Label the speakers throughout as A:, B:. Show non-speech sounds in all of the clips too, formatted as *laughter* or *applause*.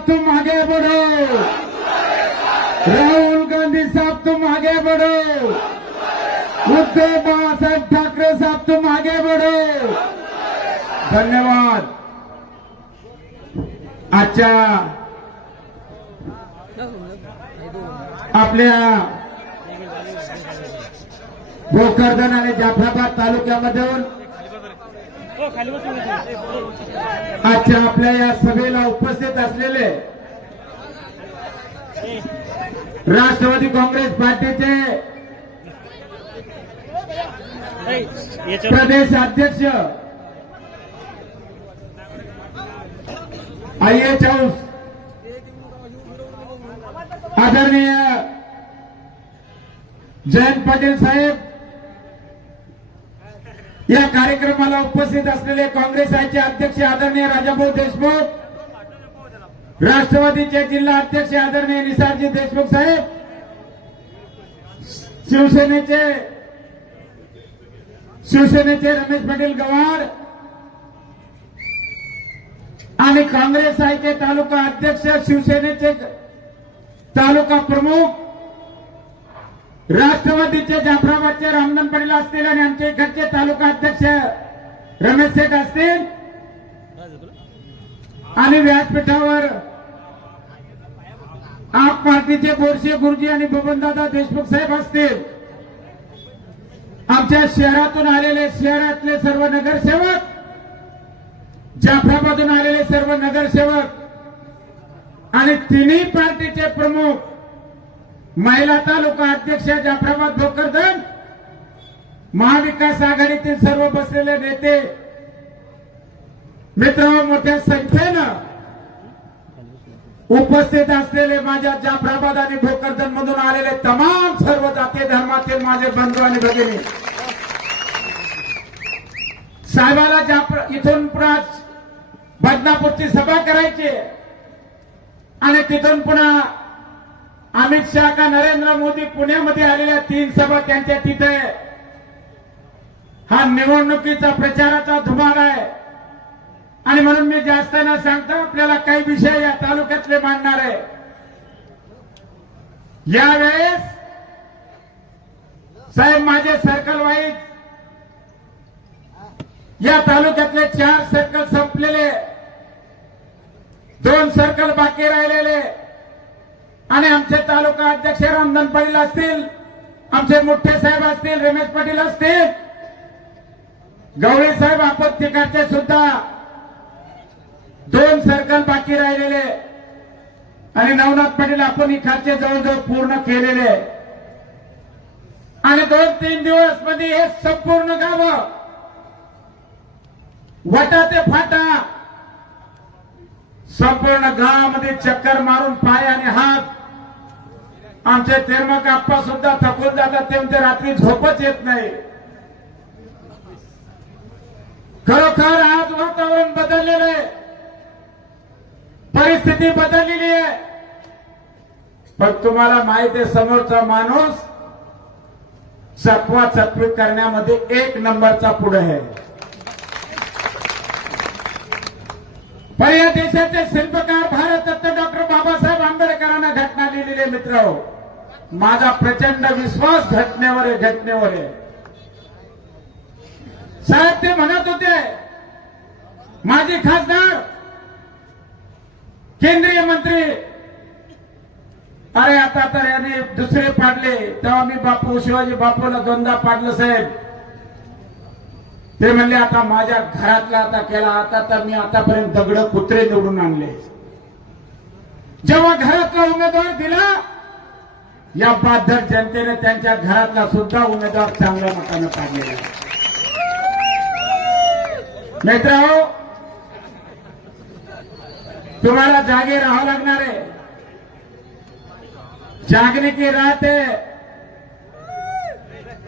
A: साहब तुम आगे बढ़ो। राहुल गांधी साहब तुम आगे बढ़ो। उद्धव बाळासाहेब ठाकरे साहब तुम आगे बढ़ो। धन्यवाद। आजच्या आपल्या भोकरदन आणि जाफराबाद तालुक्यामधून आजच्या आपल्या या सभेला उपस्थित असलेले राष्ट्रवादी काँग्रेस पार्टीचे प्रदेश अध्यक्ष आय एच हाऊस आदरणीय जयंत पाटील साहेब या कार्यक्रमाला उपस्थित असलेले काँग्रेस आयचे अध्यक्ष आदरणीय राजाभाऊ देशमुख राष्ट्रवादीचे जिल्हा अध्यक्ष आदरणीय निसारजी देशमुख साहेब शिवसेनेचे शिवसेनेचे रमेश पाटील गवार आणि काँग्रेस आयचे तालुका अध्यक्ष शिवसेनेचे तालुका प्रमुख राष्ट्रवादीचे जाफराबादचे रामदान पाटील असतील आणि आमचे इकडचे तालुका अध्यक्ष रमेश शेख असतील. आणि व्यासपीठावर आप पार्टीचे बोरशे गुरुजी आणि बबनदादा देशमुख साहेब असतील. आमच्या शहरातून आलेले शहरातले सर्व नगरसेवक जाफराबादून आलेले सर्व नगरसेवक आणि तिन्ही पार्टीचे प्रमुख महिला तालुका अध्यक्ष जाफराबाद भोकरदन महाविकास आघाडीतील सर्व बसलेले नेते मित्र मोठ्या संख्येनं उपस्थित असलेले माझ्या जाफराबाद आणि भोकरदन मधून आलेले तमाम सर्व जाती धर्मातील माझे बंधू आणि भगिनी. साहेबाला ज्या इथून पुन्हा बदनापूरची सभा करायची आणि तिथून पुन्हा अमित शहा का नरेंद्र मोदी पुण्यामध्ये आलेल्या तीन सभा त्यांच्या तिथे हा निवडणुकीचा प्रचाराचा धुमाळ आहे. आणि म्हणून मी जास्त न सांगता आपल्याला काही विषय या तालुक्यातले मांडणार आहे. यावेळेस साहेब माझे सर्कल वाईज या तालुक्यातले चार सर्कल संपलेले. दोन सर्कल बाकी राहिलेले. आणि आमचे तालुका अध्यक्ष रामधन पाटील असतील आमचे मोठे साहेब असतील रमेश पाटील असतील गवळी साहेब आपण सुद्धा दोन सर्कल बाकी राहिलेले आणि नवनाथ पाटील आपण इकडचे जवळजवळ पूर्ण केलेले. आणि दोन तीन दिवसमध्ये हे संपूर्ण गाव वटा ते फाटा संपूर्ण गावामध्ये चक्कर मारून पाय आणि हात आमचे तेरमक आप्पा सुद्धा थकून जातात ते म्हणते रात्री झोपच येत नाही. खरोखर आज वातावरण बदललेलं आहे. परिस्थिती बदललेली आहे. पण तुम्हाला माहीत आहे समोरचा माणूस चकवा चकवी करण्यामध्ये एक नंबरचा पुढे आहे. पण या देशाचे शिल्पकार भारतरत्न डॉक्टर बाबासाहेब आंबेडकरांना घटना लिहिलेले मित्र माझा प्रचंड विश्वास घटनेवर आहे घटनेवर आहे. साहेब ते म्हणत होते माजी खासदार केंद्रीय मंत्री अरे आता तर याने दुसरे पाडले तेव्हा मी बापू शिवाजी बापूला दोनदा पाडलं साहेब. ते म्हणले आता माझ्या घरातला आता केला आता तर मी आतापर्यंत दगड कुत्रे निवडून आणले. जेव्हा घरातला उमेदवार दिला या बाधर जनतेने त्यांच्या घरातला सुद्धा उमेदवार चांगल्या मतानं काढलेला मित्र तुम्हाला जागे राहावं लागणार आहे. जागने राहते.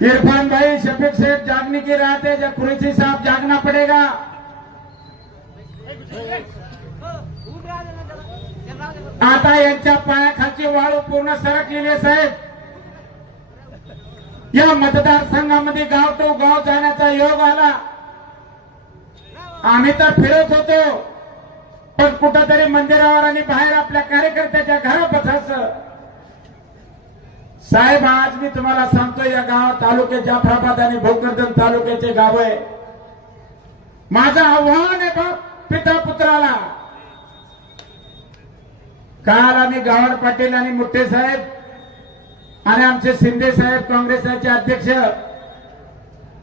A: इरफान भाई शफीक सेठ जागने की रात है जब कुरेशी साहब जागना पड़ेगा. आता यांच्या पायाखालची वाळू पूर्ण सरकलेली साहेब. या मतदारसंघामध्ये गाव तो गाव जाण्याचा योग आला. आम्ही तर फिरत होतो. पण कुठंतरी मंदिरावर आणि बाहेर आपल्या कार्यकर्त्याच्या घरापथाच साहेब आज मी तुम्हाला सांगतो या गावात तालुक्यात जाफराबाद आणि भोकरदन तालुक्याचे गाव आहे. माझं आव्हान आहे बाप पिता पुत्राला. काल आम्ही गावड पाटील आणि मुठे साहेब आणि आमचे शिंदे साहेब काँग्रेसचे अध्यक्ष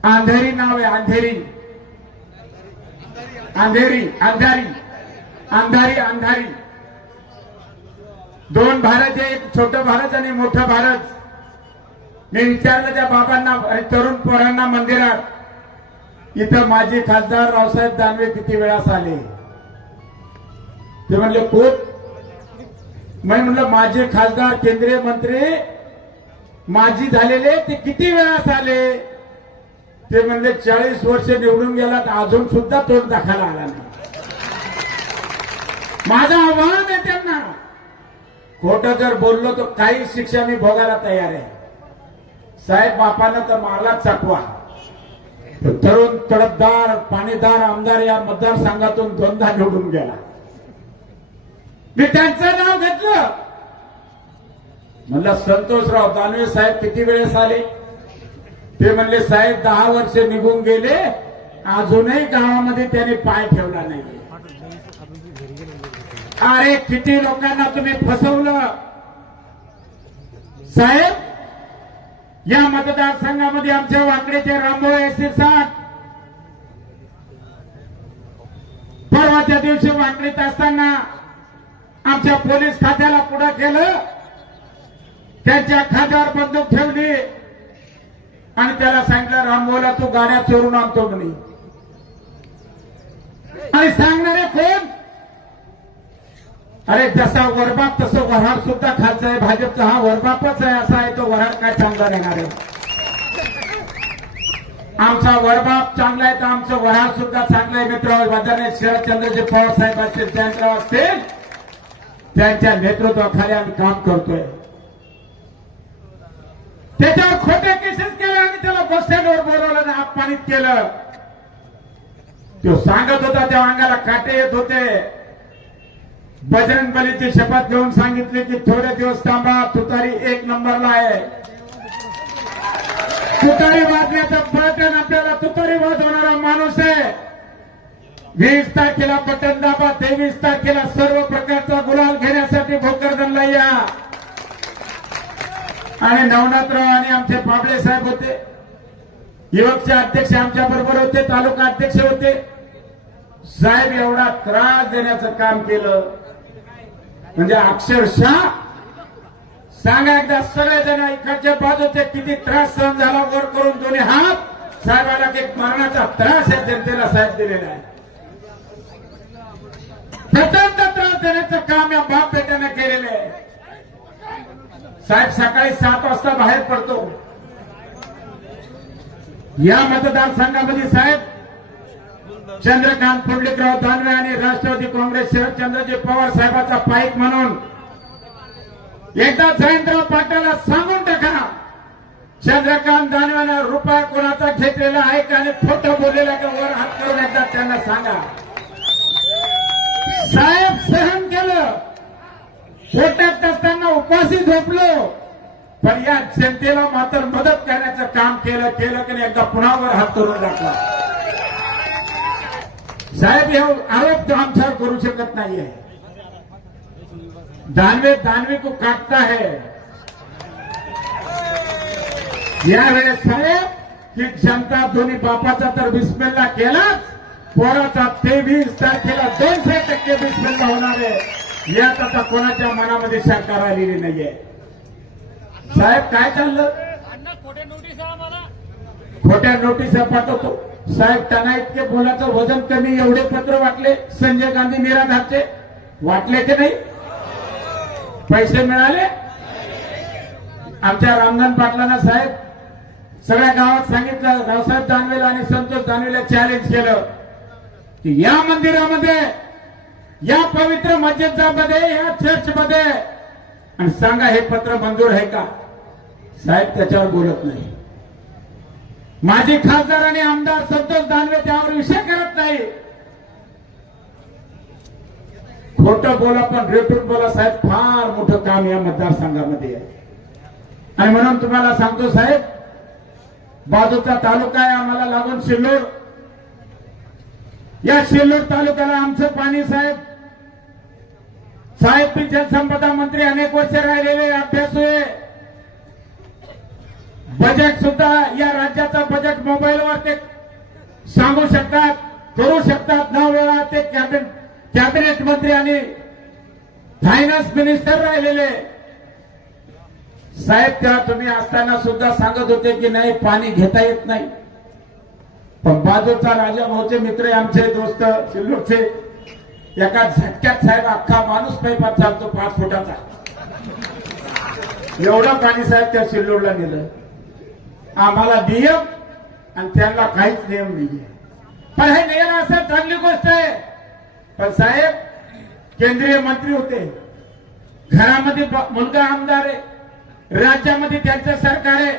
A: अंधेरी नाव आहे अंधेरी. अंधेरी अंधारी. अंधारी अंधारी. दोन भारत आहे एक छोटं भारत आणि मोठं भारत. मी विचारलं त्या बाबांना आणि तरुण पोरांना मंदिरात. इथं माजी खासदार रावसाहेब दानवे किती वेळास आले? ते म्हणले कोण? मी म्हणलं माझे खासदार केंद्रीय मंत्री माजी झालेले ते किती वेळास आले? ते म्हणले चाळीस वर्ष निवडून गेला तर अजून सुद्धा तोंड दाखायला आला नाही. माझं आव्हान आहे त्यांना. खोटं जर बोललो तर काही शिक्षा मी भोगायला तयार आहे. साहेब बापानं तर मारला चकवा. तरुण तडपदार पाणीदार आमदार या मतदारसंघातून दोनदा निवडून गेला. मी त्यांचं नाव घेतलं. म्हणलं संतोषराव दानवे साहेब किती वेळेस आले? ते म्हणले साहेब दहा वर्ष निघून गेले. अजूनही गावामध्ये त्याने पाय ठेवला नाही. अरे किती लोकांना तुम्ही फसवलं? साहेब या मतदारसंघामध्ये आमच्या वाकडेचे रामभाऊ एसे साठ परवाच्या दिवशी वाकडीत असताना आमच्या पोलीस खात्याला पुढे केलं. त्यांच्या खात्यावर बंदूक ठेवली. आणि त्याला सांगितलं रामभाऊला तू गाड्या चोरून आणतो म्हणे. आणि सांगणारे कोण? अरे जसा वरबाप तसं वऱ्हाड सुद्धा खालचं आहे. भाजपचा हा वरबापच आहे असा आहे तो वऱ्हाड. काय चांगला येणार आहे? आमचा वरबाप चांगला आहे तर आमचं वऱ्हाड सुद्धा चांगलं आहे मित्र. वादरणे शरदचंद्रजी पवार साहेब असतील जयंतराव असतील. त्यांच्या नेतृत्वाखाली आम्ही काम करतोय. त्याच्यावर खोटे केसेस केले आणि त्याला बस स्टँडवर बोलवलं आणि अपमानित केलं. तो सांगत होता त्या अंगाला काटे येत होते. बजरंग बलीची शपथ घेऊन सांगितले की थोडे दिवस थांबा तुतारी एक नंबरला आहे. तुतारी वाजण्याचं बटन आपल्याला तुतारी वाजवणारा माणूस आहे. वीस तारखेला बटन दाबा तेवीस तारखेला सर्व प्रकारचा गुलाल घेण्यासाठी भोकरदनला या आणि नवनाथराव आणि आमचे पाबळे साहेब होते. युवकचे अध्यक्ष आमच्या बरोबर होते तालुका अध्यक्ष होते. साहेब एवढा त्रास देण्याचं काम केलं. म्हणजे अक्षरशः सांगा एकदा सगळेजण इकडच्या बाजूचे किती त्रास सहन झाला वर करून दोन्ही हात. साहेबाला एक मरणाचा त्रास आहे जनतेला साहेब दिलेला आहे. प्रचंड त्रास देण्याचं काम या बाप बेट्यानं केलेलं आहे. साहेब सकाळी सात वाजता बाहेर पडतो. या मतदारसंघामध्ये साहेब चंद्रकांत पुंडलिकराव दानवे आणि राष्ट्रवादी काँग्रेस शरदचंद्रजी पवार साहेबाचा पाईक म्हणून एकदा जयंतराव पाटलाला सांगून टाका. चंद्रकांत दानवेनं रुपया कोणाचा घेतलेला आहे का आणि खोटं बोललेला का वर हात करून एकदा त्यांना सांगा. साहेब सहन केलं. पोटात असताना उपाशी झोपलो. पण या जनतेला मात्र मदत करण्याचं काम केलं केलं की एकदा पुन्हावर हात करून टाकला साहेब हे आरोप आमच्यावर करू शकत नाहीये. दानवे दानवे को काटता है. यावेळेस साहेब की जनता दोन्ही बापाचा तर विस्मेला केलाच. पोराचा तेवीस तारखेला दोनशे टक्के विस्मेल्ला होणार आहे. यात आता कोणाच्या मनामध्ये शंका राहिलेली नाहीये. साहेब काय चाललं? खोट्या नोटिसा पाठवतो. साहेब त्यांना इतके बोलाचं वजन कमी एवढे पत्र वाटले. संजय गांधी निराधारचे वाटले की नाही? पैसे मिळाले? आमच्या रामधन पाटलांना साहेब सगळ्या गावात सांगितलं. रावसाहेब दानवेला आणि संतोष दानवेला चॅलेंज केलं. की या मंदिरामध्ये या पवित्र मस्जिदामध्ये या चर्चमध्ये. आणि सांगा हे पत्र मंजूर आहे का? साहेब त्याच्यावर बोलत नाही. माजी खासदार आणि आमदार संतोष दानवे त्यावर विषय करत नाही. खोटं बोला पण रेटून बोला साहेब फार मोठं काम या मतदारसंघामध्ये आहे. आणि म्हणून तुम्हाला सांगतो साहेब बाजूचा तालुका आहे आम्हाला लागून सिल्लोड. या सिल्लोड तालुक्याला आमचं पाणी साहेब. साहेब मी जलसंपदा मंत्री अनेक वर्ष राहिलेले अभ्यासू आहे. बजेट सुद्धा या राज्याचं बजेट मोबाईलवर ते सांगू शकतात करू शकतात. नऊ वेळा ते कॅबिनेट कॅबिनेट मंत्री आणि फायनान्स मिनिस्टर राहिलेले साहेब तेव्हा तुम्ही असताना सुद्धा सांगत होते की नाही पाणी घेता येत नाही. पण बाजूचा राजा भाऊचे मित्र आमचे दोस्त सिल्लोडचे. एका झटक्यात साहेब अख्खा माणूस पैपात चालतो पाच फुटाचा. एवढं पाणी साहेब त्या सिल्लोडला नेलं. आम्हाला नियम आणि त्यांना काहीच नियम नाहीये. पण हे नियम असं चांगली गोष्ट आहे. पण साहेब केंद्रीय मंत्री होते. घरामध्ये मुलगा आमदार आहे. राज्यामध्ये त्यांचं सरकार आहे.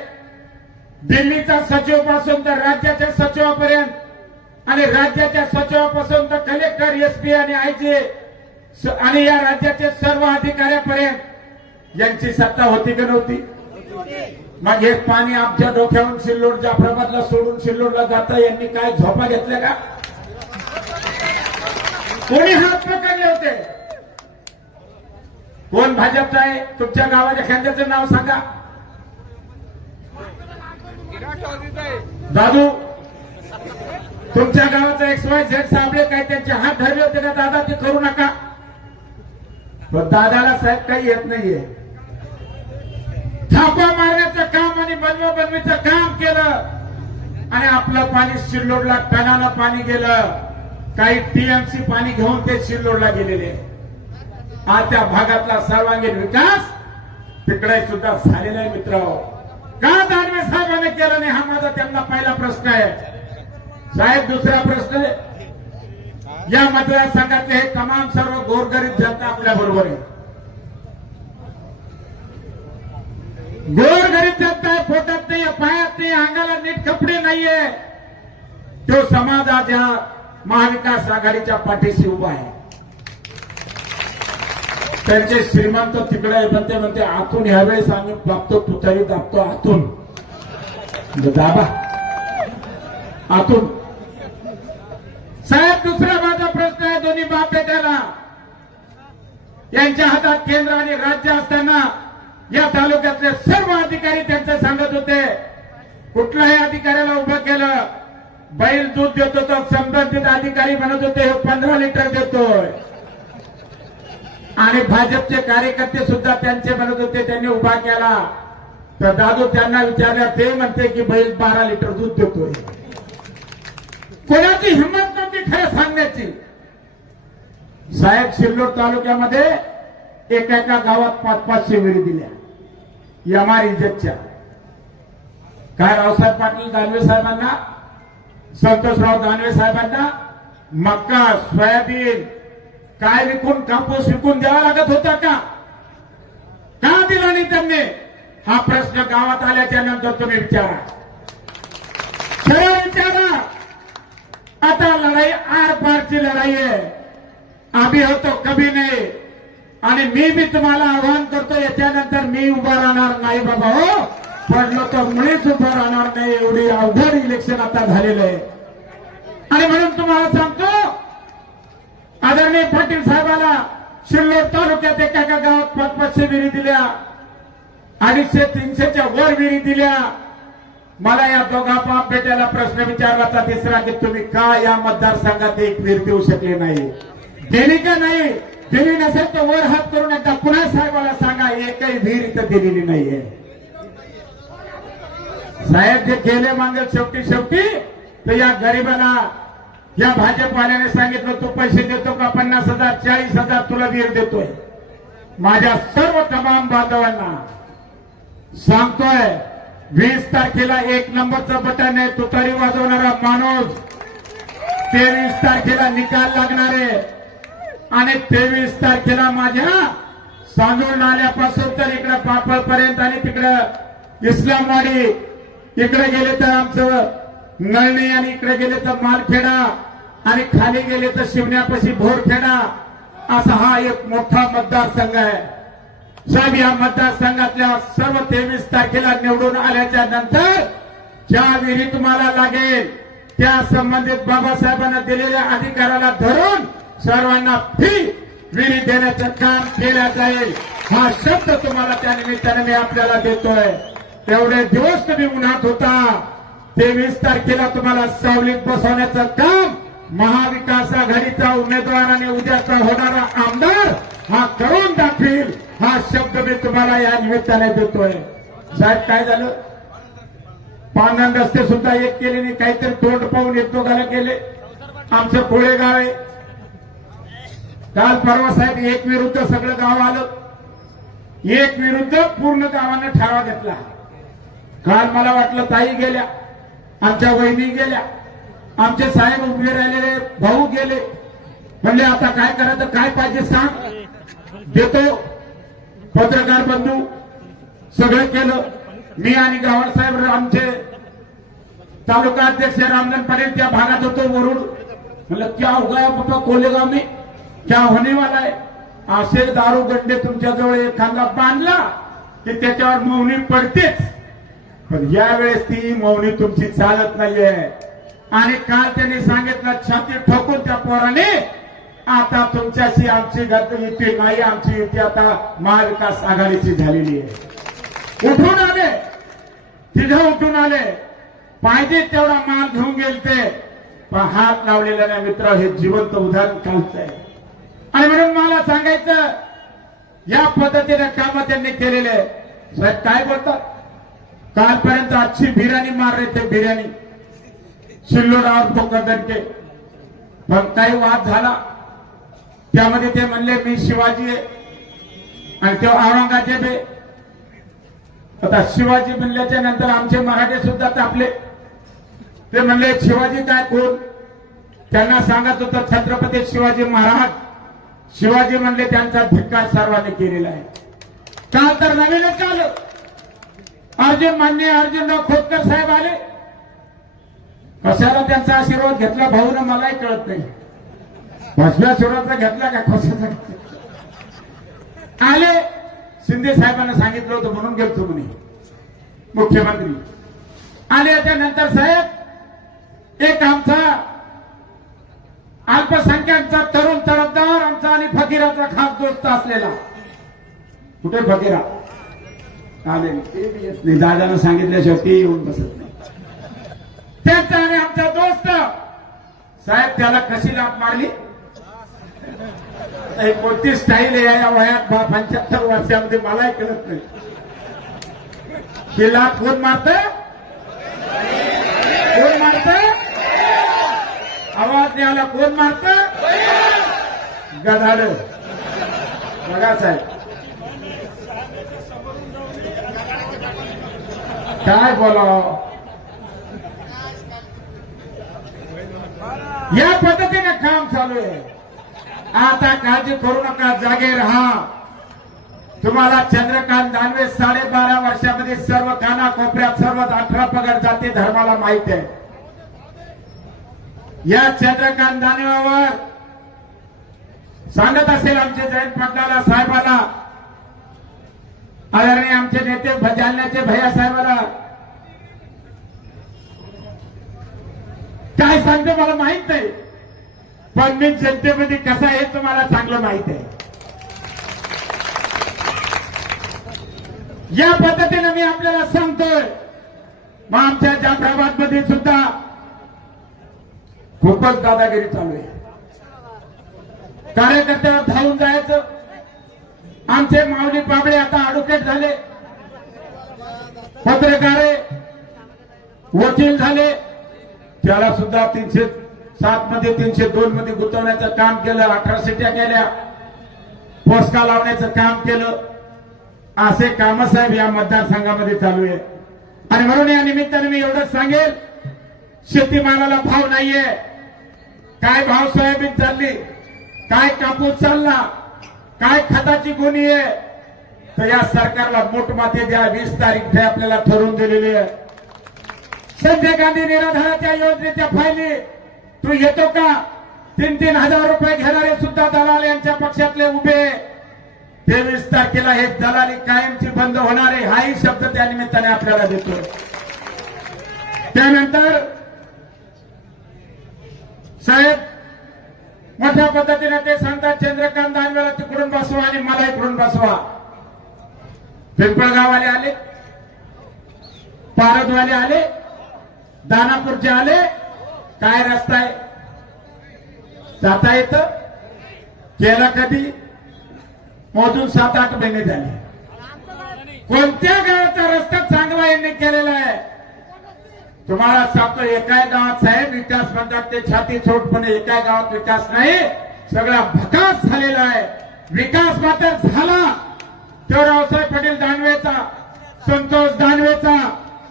A: दिल्लीचा सचिवपासून तर राज्याच्या सचिवापर्यंत. आणि राज्याच्या सचिवापासून तर कलेक्टर एसपी आणि आयजी आणि या राज्याचे सर्व अधिकाऱ्यापर्यंत यांची सत्ता होती की नव्हती? मग हे पाणी आमच्या डोक्याहून सिल्लोड जाफराबादला सोडून सिल्लोडला जाता यांनी काय झोपा घेतल्या का? कोणी हात पकडले होते? कोण भाजपचा आहे? तुमच्या गावाच्या खांद्याचं नाव सांगा. दादू तुमच्या गावाचा एक्स वाय झेड सापडे काय त्यांचे हात धरले होते का दादा? ते करू नका. पण दादाला साहेब काही येत नाहीये. छापा मारण्याचं काम आणि बनव बनवीचं काम केलं. आणि आपलं पाणी सिल्लोडला टनानं पाणी गेलं. काही टीएमसी पाणी घेऊन ते सिल्लोडला गेलेले. आज त्या भागातला सर्वांगीण विकास तिकडे सुद्धा झालेला आहे मित्र का दानवे साहेबांनी केलं नाही. हा माझा त्यांना पहिला प्रश्न आहे. साहेब दुसरा प्रश्न या मतदारसंघातले हे तमाम सर्व गोरगरीब जनता आपल्या बरोबर आहे. गोरगरीब जनता पोटात नाही पायात नाही अंगाला नीट कपडे नाहीये. तो समाज आज या महाविकास आघाडीच्या पाठीशी उभा आहे. त्यांचे श्रीमंत तिकडे आहे, पण ते म्हणते आतून ह्यावेळेस आम्ही बघतो तुतारी दाबतो आतून. दाबा. आतून. साहेब दुसरा माझा प्रश्न आहे दोन्ही बाप बेट्याला यांच्या हातात केंद्र आणि राज्य असताना या तालुक्यातले सर्व अधिकारी त्यांचे सांगत होते. कुठल्याही अधिकाऱ्याला उभं केलं. बैल दूध देतो तर संबंधित अधिकारी म्हणत होते हे पंधरा लिटर देतोय. आणि भाजपचे कार्यकर्ते सुद्धा त्यांचे म्हणत होते त्यांनी उभा केला. तर दादू त्यांना विचारल्या ते म्हणते की बैल बारा लिटर दूध देतोय. कोणाची हिंमत नव्हती खरं सांगण्याची. साहेब सिल्लोड तालुक्यामध्ये एका एका गावात पाच पाचशे विहिरी दिल्या. यमार इज्जतच्या. काय रावसाहेब पाटील दानवे साहेबांना? संतोषराव दानवे साहेबांना? मक्का सोयाबीन काय विकून कापूस विकून द्यावा लागत होता का? का दिला नाही त्यांनी? हा प्रश्न गावात आल्याच्यानंतर तुम्ही विचारा. सरळ विचारा. आता लढाई आर पारची लढाई आहे. आम्ही होतो कभी नाही. आणि मी बी तुम्हाला आव्हान करतो याच्यानंतर मी उभा राहणार नाही बाबा हो. पडलो तर मुळीच उभं राहणार नाही. एवढी अवघड इलेक्शन आता झालेलं आहे. आणि म्हणून तुम्हाला सांगतो आदरणीय पाटील साहेबाला शिल्लोड तालुक्यात एका एका गावात पाच पाचशे विहिरी दिल्या. अडीचशे तीनशेच्या वर विहिरी दिल्या. मला या दोघा बाप बेट्याला प्रश्न विचारला तिसरा की तुम्ही का या मतदारसंघात एक विहीर देऊ शकले नाही? दिली का नाही? दिली नसेल तर वर हात करून एकदा पुन्हा साहेबाला सांगा एकही विहीर इथं दिलेली नाहीये. साहेब जे गेले मागे शेवटी शेवटी तर या गरिबाला या भाजपवाल्याने सांगितलं तू पैसे देतो का? पन्नास हजार चाळीस हजार तुला वीर देतोय. माझ्या सर्व तमाम बांधवांना सांगतोय वीस तारखेला एक नंबरचं बटन आहे. तुतारी वाजवणारा माणूस. तेवीस तारखेला निकाल लागणार आहे. आणि तेवीस तारखेला माझ्या सांजूर नाल्यापासून तर इकडं पापळपर्यंत आणि तिकडं इस्लामवाडी इकडे गेले तर आमचं नळणी आणि इकडे गेले तर मालखेडा. आणि खाली गेले तर शिवण्यापाशी भोरखेडा असा हा एक मोठा मतदारसंघ आहे. साहेब या मतदारसंघातल्या सर्व तेवीस तारखेला निवडून आल्याच्यानंतर ज्या विहिरी तुम्हाला लागेल त्या संबंधित बाबासाहेबांना दिलेल्या अधिकाराला धरून सर्वांना फी विहिरी देण्याचं काम केलं जाईल. हा शब्द तुम्हाला त्या निमित्ताने मी आपल्याला देतोय. तेवढे दिवस तुम्ही उन्हात होता. तेवीस तारखेला तुम्हाला सावलीत बसवण्याचं काम महाविकास आघाडीचा उमेदवार आणि उद्याचा होणारा आमदार हा करून दाखवील. हा शब्द मी तुम्हाला या निमित्ताने देतोय. साहेब काय झालं? पानन रस्ते सुद्धा एक केले नाही काहीतरी तोंड पाहून येतो घाला केले आमचं कोळेगाव आहे. काल परवा साहेब एक विरुद्ध सगळं गाव आलं. एक विरुद्ध पूर्ण गावानं ठराव घेतला. काल मला वाटलं ताई गेल्या आमच्या वहिनी गेल्या. आमचे साहेब उभे राहिलेले भाऊ गेले. म्हणले आता काय करायचं काय पाहिजे सांग. देतो. पत्रकार बंधू सगळं केलं. मी आणि गावड साहेब आमचे तालुका अध्यक्ष रामधन पटेल त्या भागात होतो वरुड. म्हणलं क्या उगाया गया बाबा कोलेगाव क्या होने वाला असे दारू गड्डे तुमच्याजवळ एखादा बांधला की त्याच्यावर मौनी पडतेच. पण यावेळेस ती मौनी तुमची चालत नाहीये. आणि काल त्यांनी सांगितलं छाती ठोकून त्या पोराने आता तुमच्याशी आमची युती नाही आमची युती आता महाविकास आघाडीची झालेली आहे. उठून आले. तिघं उठून आले. पाहिजे तेवढा माल घेऊन गेल ते पण हात लावलेला नाही मित्र हे जिवंत उदाहरण कालच आहे. आणि म्हणून मला सांगायचं या पद्धतीने काम त्यांनी केलेले साहेब काय बोलतात? कालपर्यंत अच्छी बिर्याणी मारले ते बिर्याणी. सिल्लोडावर भोकरदन के पण काही वाद झाला. त्यामध्ये ते म्हणले मी शिवाजी आहे. आणि ते औरंगजेब आहे. आता शिवाजी म्हणल्याच्या नंतर आमचे मराठे सुद्धा तापले. ते म्हणले शिवाजी काय कोण? त्यांना सांगत होतं छत्रपती शिवाजी महाराज. शिवाजी म्हणले त्यांचा धिक्कार सर्वांनी केलेला आहे. काल तर नवीनच आलं अर्जुन मान्य अर्जुनराव खोतकर साहेब आले. कशाला त्यांचा आशीर्वाद घेतला भाऊ ना मलाही कळत नाही. भस्मासुराचा घेतला का कशाचा घेतला? आले. शिंदे साहेबांना सांगितलं होतं म्हणून गेलतो म्हणे. मुख्यमंत्री. आले त्यानंतर साहेब एक आमचा अल्पसंख्याकचा तरुण तडफदार आमचा आणि फकीराचा खास दोस्त असलेला. कुठे फकीरा? आले. ते दादानं सांगितल्याशिवाय ते येऊन बसत त्यांचा आणि आमचा दोस्त. साहेब त्याला कशी लाभ मारली? *laughs* कोणती स्टाईल आहे या वयात पंच्याहत्तर वर्षामध्ये मलाही कळत नाही. ही लाभ कोण मारत? कोण मारत? आवाज आला कोण मारत? गधाड. बघा साहेब. काय बोलाव? या पद्धतीने काम चालू आहे. आता काळजी करू नका जागे राहा. तुम्हाला चंद्रकांत दानवे साडेबारा वर्षामध्ये सर्व काना कोपऱ्यात सर्व अठरा पगार जाती धर्माला माहीत आहे. या चंद्रकांत दानवेवर सांगत असेल आमचे जयंत पाटलाला साहेबाला. आदरणीय आमचे नेते भ- जालन्याचे भैया साहेबाला. काय सांगतो मला माहीत नाही. पण मी जनतेमध्ये कसा आहे तुम्हाला चांगलं माहीत आहे. या पद्धतीने मी आपल्याला सांगतोय. मग आमच्या जाफराबादमध्ये सुद्धा खूपच दादागिरी चालू आहे. कार्यकर्त्यावर धावून जायचं. आमचे माऊली पाबळे आता अडोकेट झाले. पत्रकारे वकील झाले. त्याला सुद्धा तीनशे सात मध्ये तीनशे दोन मध्ये गुंतवण्याचं काम केलं अठरा सिट्या केल्या पोस्का लावण्याचं काम केलं. असे काम साहेब या मतदारसंघामध्ये चालू आहे. आणि म्हणून या निमित्ताने मी एवढंच सांगेल शेतीमालाला भाव नाहीये. काय भाव सोयाबीन चालली काय कापूस चालला काय खताची गुणी आहे तर या सरकारला मोठमाती द्या वीस तारीख ते आपल्याला ठरवून दिलेली आहे. संजय गांधी निराधाराच्या योजनेच्या फायली तू येतो का? तीन तीन हजार रुपये घेणारे सुद्धा दलाल यांच्या पक्षातले उभे. तेवीस तारखेला हे दलाली कायमची बंद होणार आहे हाही शब्द त्या निमित्ताने आपल्याला देतो. त्यानंतर साहेब मोठ्या पद्धतीने ते सांगतात चंद्रकांत दानवेला तिकडून बसवा आणि मला इकडून बसवा. पिंपळगाववाले आले पारदवाले आले दानापूरचे आले काय रस्ता आहे? जाता येत? केला कधी? मोजून सात आठ महिने झाले. कोणत्या गावाचा रस्ता चांगला यांनी केलेला आहे? तुम्हाला सांगतो एकाय गावात साहेब विकास म्हणतात ते छाती छोटपणे एकाय गावात विकास नाही. सगळा भकास झालेला आहे. विकास मात्र झाला. तो रावसाहेब पाटील दानवेचा संतोष दानवेचा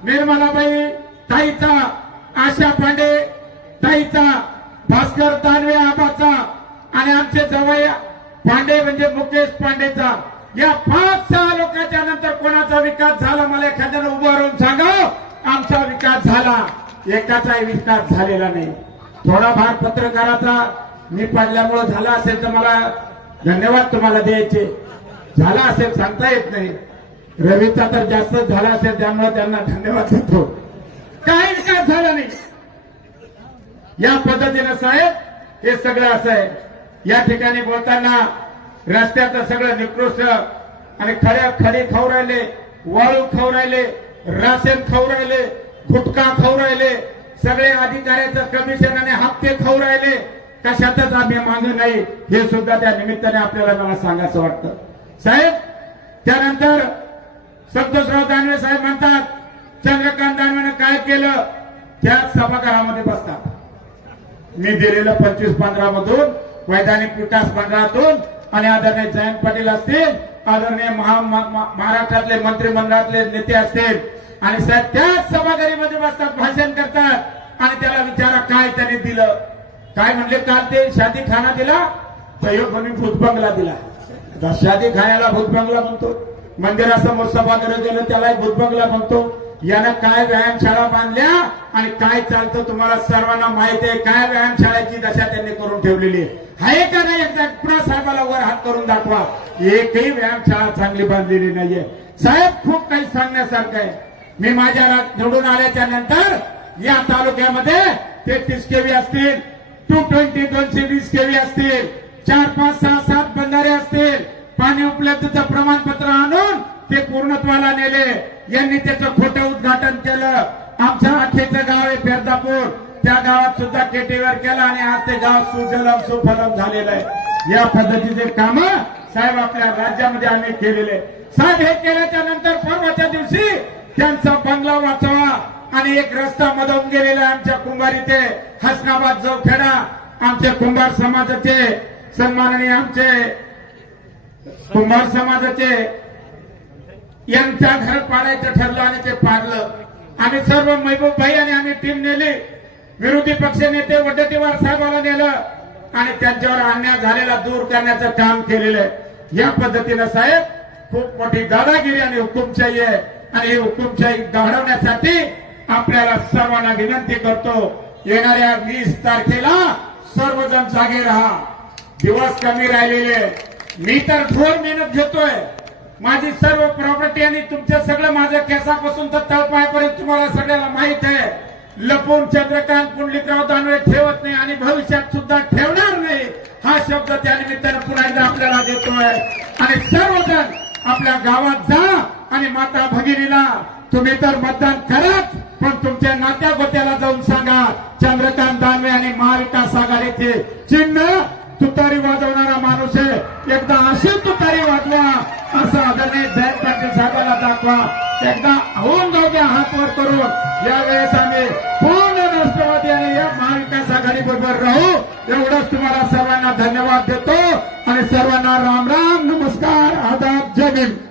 A: निर्मलाबाई ताईचा आशा पांडे ताईचा भास्कर दानवे आबाचा आणि आमचे जवळ पांडे म्हणजे मुकेश पांडेचा. या पाच सहा लोकांच्या नंतर कोणाचा विकास झाला? मला एखाद्याला उभं राहून सांगा. आमचा विकास झाला. एकाचाही विकास झालेला नाही. थोडा भाग पत्रकाराचा मी पडल्यामुळे झाला असेल तर मला धन्यवाद तुम्हाला द्यायचे. झाला असेल सांगता येत नाही. रवीचा तर जास्त झाला असेल त्यामुळे त्यांना धन्यवाद देतो. काही विकास झाला नाही. या पद्धतीनं साहेब हे सगळं असं आहे. या ठिकाणी बोलताना रस्त्याचं सगळं निकृष्ट आणि खड्या खडी खाऊ राहिले वाळू खाऊ राहिले राशन खाऊ राहिले गुटखा खाऊ राहिले सगळे अधिकाऱ्याचं कमिशन आणि हप्ते खाऊ राहिले. कशातच आम्ही मागू नाही. हे सुद्धा त्या निमित्ताने आपल्याला मला सांगायचं वाटतं. साहेब त्यानंतर संतोषराव दानवे साहेब म्हणतात चंद्रकांत दानवेनं काय केलं? त्या सभागृहामध्ये बसतात. मी दिलेलं पंचवीस पंधरा मधून वैधानिक विकास मंडळातून आणि आदरणीय जयंत पाटील असतील आदरणीय महाराष्ट्रातले मंत्रिमंडळातले नेते असतील आणि साहेब त्याच सभागृहामध्ये बसतात भाषण करतात. आणि त्याला विचारा काय त्याने दिलं. काय म्हणले काल ते? शादी खाना दिला? सहयोग म्हणून भूतबंगला दिला. आता शादी खाण्याला भूतबंगला म्हणतो. मंदिरासमोर सभागृह गेलं त्याला भूतबंगला म्हणतो. यानं काय व्यायामशाळा बांधल्या आणि काय चालतं तुम्हाला सर्वांना माहिती आहे? काय व्यायामशाळेची दशा त्यांनी करून ठेवलेली आहे? का नाही एकदा पुन्हा साहेबाला वर हात करून दाखवा. एकही व्यायामशाळा चांगली बांधलेली नाहीये. साहेब खूप काही सांगण्यासारखं आहे. मी माझ्या निवडून आल्याच्यानंतर या तालुक्यामध्ये तेहतीस केवी असतील टू ट्वेंटी दोनशे वीस केवी असतील चार पाच सहा सात बंधारे असतील. पाणी उपलब्धतेचं प्रमाणपत्र आणून ते पूर्णत्वाला नेले. यांनी त्याचं खोटं उद्घाटन केलं. आमच्या अखेचं गाव आहे पेरदापूर. त्या गावात सुद्धा केटीवर केलं आणि आज ते गाव सुजलम सुफलम झालेलं आहे. या पद्धतीचे काम साहेब आपल्या राज्यामध्ये आम्ही केलेले साहेब हे केल्याच्यानंतर परवाच्या दिवशी त्यांचा बंगला वाचवा आणि एक रस्ता मधून गेलेला आमच्या कुंभार इथे हसनाबाद जोखेडा आमचे कुंभार समाजाचे सन्माननीय आमचे कुंभार समाजाचे यांच्या घर पाडायचं ठरलं आणि ते पाडलं. आम्ही सर्व महबूब भाई आणि आम्ही टीम नेली. विरोधी पक्ष नेते वड्डेटीवार साहेबाला नेलं आणि त्यांच्यावर अन्याय झालेला दूर करण्याचं काम केलेलं आहे. या पद्धतीनं साहेब खूप मोठी दादागिरी आणि हुकुमशाही आहे. आणि ही हुकुमशाही गाढवण्यासाठी आपल्याला सर्वांना विनंती करतो येणाऱ्या वीस तारखेला सर्वजण जागे राहा. दिवस कमी राहिलेले मी तर थोर मेहनत घेतोय. माझी सर्व प्रॉपर्टी आणि तुमचं सगळं माझ्या केसापासून तर तळपायापर्यंत तुम्हाला सगळ्याला माहीत आहे. लपून चंद्रकांत पुंडलिकराव दानवे ठेवत नाही आणि भविष्यात सुद्धा ठेवणार नाही. हा शब्द त्या निमित्तानं पुन्हा एकदा आपल्याला देतोय. आणि सर्वजण आपल्या गावात जा आणि माता भगिनीला तुम्ही तर मतदान कराच पण तुमच्या नात्या गोत्याला जाऊन सांगा चंद्रकांत दानवे आणि महाविकास आघाडीचे चिन्ह तुतारी वाजवणारा माणूस आहे. एकदा अशी तुतारी वाजवा असं आदरणीय जयंत पाटील साहेबांना दाखवा. एकदा होऊन जाऊ द्या हात वर करून. यावेळेस आम्ही पूर्ण राष्ट्रवादी आणि या महाविकास आघाडी बरोबर राहू. एवढंच तुम्हाला सर्वांना धन्यवाद देतो. आणि सर्वांना राम राम नमस्कार आदाब जय भीम.